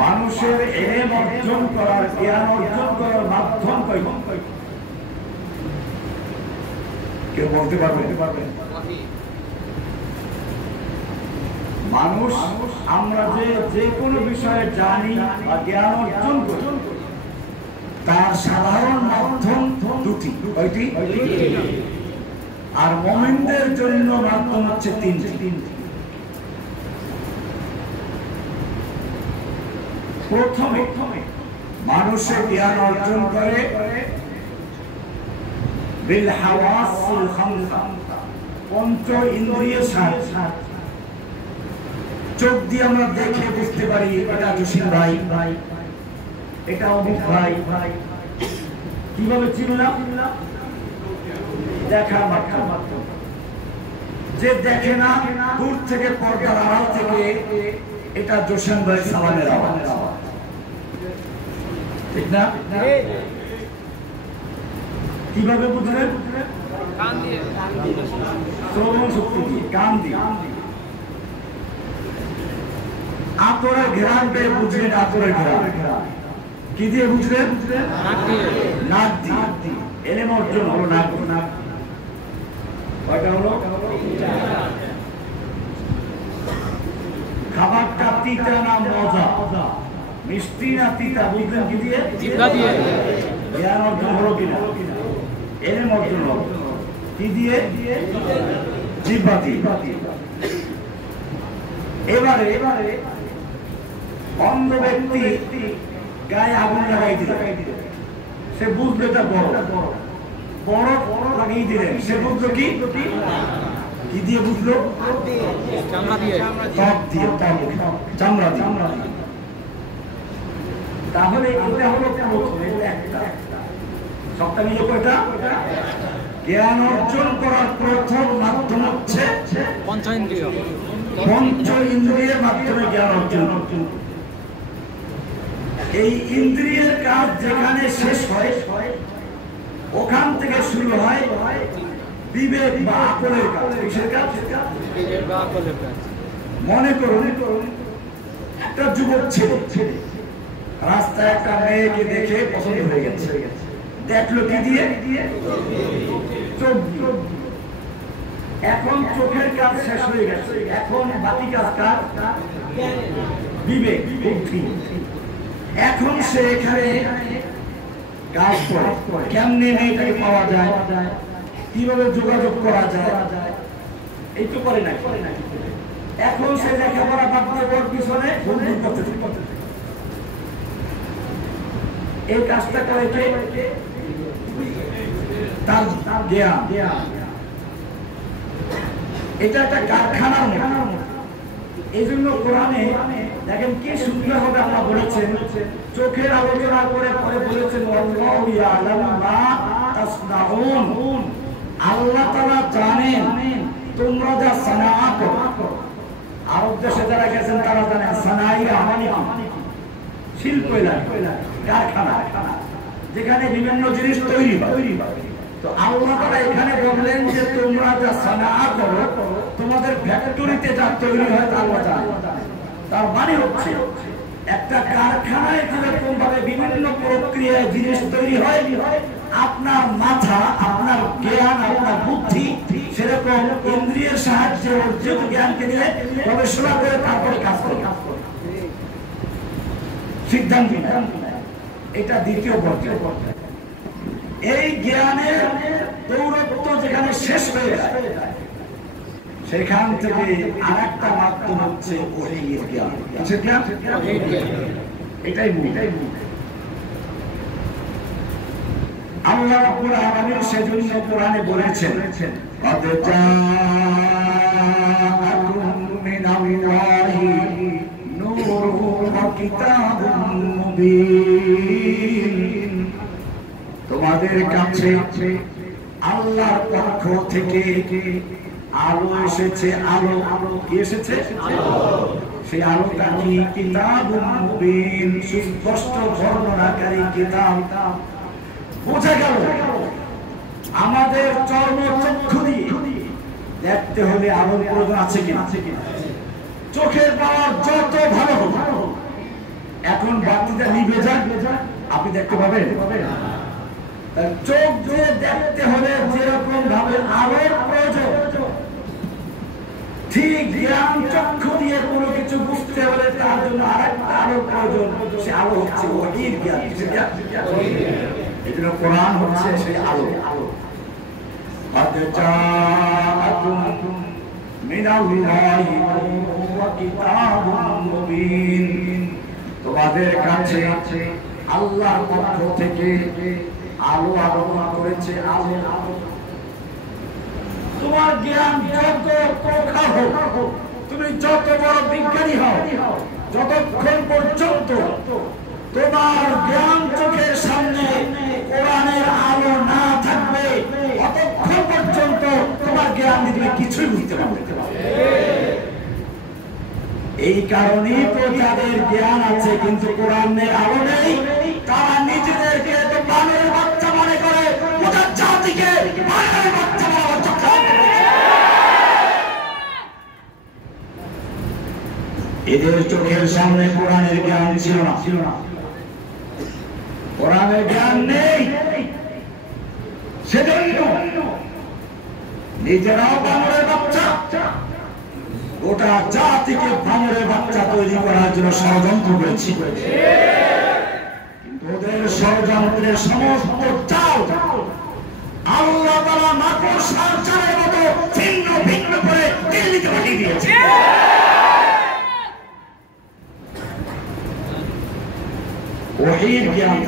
মানুষের ইলম অর্জন করার, জ্ঞান অর্জন করার মাধ্যম কয়টি? কেউ বলতে পারবে? মানুষ, আমরা যে কোনো বিষয়ে জানি বা জ্ঞান অর্জন করি, তার সাধারণ মাধ্যম দুটি। কয়টি? আর মুমিনদের জন্য মাধ্যম হচ্ছে তিনটি। প্রথমে মানুষের জ্ঞান অর্জন করে বিল হাওয়াসিল খামসা, পঞ্চ ইন্দ্রিয়ের সাহায্যে। চোখ দিয়ে আমরা দেখে বুঝতে পারি এটা জসিম ভাই, এটা অমিত ভাই। কিভাবে চিনলাম? দেখা মাত্র। যে দেখে না, দূর থেকে পর্দার আড়াল থেকে এটা জসিম ভাই সালামের আওয়াজ, ঠিক না? কিভাবে বুঝলেন? শ্রবণ শক্তি দিয়ে, কান দিয়ে। আতরের ঘ্রাণ পেয়ে বুঝলেন, আতরের ঘ্রাণ কি দিয়ে বুঝলেন? নাক দিয়ে। ইলম অর্জন হলো নাক। কয়টা হলো? খাবারটা তিতা না মজা, মিষ্টি না তিতা, বুঝলেন কি দিয়ে? জিহ্বা দিয়ে। জ্ঞান অর্জন হলো কিনা? ইলম অর্জন হলো কি দিয়ে? জিহ্বা দিয়ে। এবারে অন্ধ ব্যক্তি গায়ে আগুন লাগাই দিলেন, সে বুঝলো এটা বড় লাগিয়ে দিলেন, সে বুঝলো কি দিয়ে বুঝলো? ত্বক দিয়ে, চামড়া দিয়ে। তাহলে এটা হলো একটা সবটা মিলে কয়টা? জ্ঞান অর্জন করার প্রথম মাধ্যম হচ্ছে পঞ্চ ইন্দ্রিয়ের মাধ্যমে জ্ঞান অর্জন। এই ইন্দ্রিয়ের কাজ যেখানে শেষ হয়, ওখান থেকে শুরু হয় বিবেক বা আকলের কাজ। কিসের কাজ? মনে করুন একটা যুবক ছেলে রাস্তায় একটা মেয়েকে দেখে পছন্দ হয়ে গেছে, দেখলো কি দিয়ে? চোখ দিয়ে। এখন চোখের কাজ শেষ হয়ে গেছে, এখন বাকি কাজ কার? বিবেক, বুদ্ধি। এখন সে এখানে কাজ করে, কেমনে মেয়েটাকে পাওয়া যায়, কিভাবে যোগাযোগ করা যায়, এই তো করে না। এখন সে লেখাপড়া বাদ দিয়ে ওর পিছনে বন্ধু করতে থাকে। এই কাজটা করে কে? তার জ্ঞান। এটা একটা কারখানার মতো। এই জন্য কোরআনে দেখেন কি সুন্দর ভাবে আল্লাহ বলেছেন, চোখের আলোচনা করে পরে বলেছেন আল্লাহু ইয়ালামু মা তাসনাউন, আল্লাহ তাআলা জানেন তোমরা যা সানা করো। আরব দেশে যারা গেছেন তারা জানেন সানাইরা মানে কি? শিল্প এলাকা, কারখানা, যেখানে বিভিন্ন জিনিস তৈরি হয়। তো আল্লাহ তাআলা এখানে বললেন যে তোমরা যা সানা করো, তোমাদের ফ্যাক্টরিতে যা তৈরি হয় তা আল্লাহ জানেন। তার মানে হচ্ছে একটা কারখানায় যেরকম ভাবে বিভিন্ন প্রক্রিয়ায় জিনিস তৈরি হয়, আপনার মাথা, আপনার জ্ঞান, আপনার বুদ্ধি সেরকম ইন্দ্রিয়ের সাহায্যে অর্জিত জ্ঞানকে নিয়ে গবেষণা করে তারপরে কাজ করে সিদ্ধান্ত নেয়। এটা দ্বিতীয় পর্যায়। এই জ্ঞানের দৌরত্ব যেখানে শেষ হয়ে যায়, সেখান থেকে আরেকটা মাধ্যম হচ্ছে ওহীর জ্ঞান। এটাই মূল। আল্লাহ রাব্বুল আলামিন সেজন্য কোরআনে বলেছেন, "কদ জাআকুম মিনাল্লাহি নূরুন ওয়া কিতাবুম মুবিন।" তোমাদের কাছে আল্লাহর পক্ষ থেকে আলো এসেছে। আলো কি এসেছে? সেই আলোটা কি? কিতাবুম মুবিন, সুস্পষ্ট বর্ণনাকারী কিতাব। বোঝা গেল আমাদের চর্মচক্ষু দিয়ে দেখতে হলে আলোর প্রয়োজন আছে কিনা? চোখের পাওয়ার যত ভালো হোক, এখন বাতিটা নিভে যাক, আপনি দেখতে পাবেন। চোখ দিয়ে দেখতে হলে যেরকম ভাবে আলোর প্রয়োজন, ঠিক জ্ঞান চক্ষু দিয়ে কোনো কিছু বুঝতে হলে তার জন্য আরেকটা আলোর প্রয়োজন। সে আলো হচ্ছে ওহীর জ্ঞান। এই জন্য কোরআন হচ্ছে সেই আলো। তোমাদের কাছে আল্লাহর পক্ষ থেকে আলো আগমন করেছে। আলো, তোমার জ্ঞান যত প্রখর হোক, তুমি যত বড় বিজ্ঞানী হও, যতক্ষণ পর্যন্ত তোমার জ্ঞান চোখের সামনে কোরআনের আলো না থাকবে, ততক্ষণ পর্যন্ত তোমার জ্ঞান দিলে কিছুই বুঝতে পারবে। এই কারণেই তো যাদের জ্ঞান আছে কিন্তু কোরআনের আলো নেই, তারা নিজেদেরকে তো বানরের বাচ্চা মনে করে, গোটা জাতিকে বানরের বাচ্চা বলা হচ্ছে। এদের চোখের সামনে কোরআনের জ্ঞান ছিল না, কোরআনের জ্ঞান নেই, সেজন্য নিজেরাও বানরের বাচ্চা, গোটা জাতিকে বানরের বাচ্চা তৈরি করার জন্য ষড়যন্ত্র করেছি। কিন্তু ওদের ষড়যন্ত্রের সমস্ত চাল আল্লাহ তাআলা মাকড়সার চালের মতো ছিন্ন ভিন্ন করে দিল্লিতে পাঠিয়ে দিয়েছে। ওহীর জ্ঞান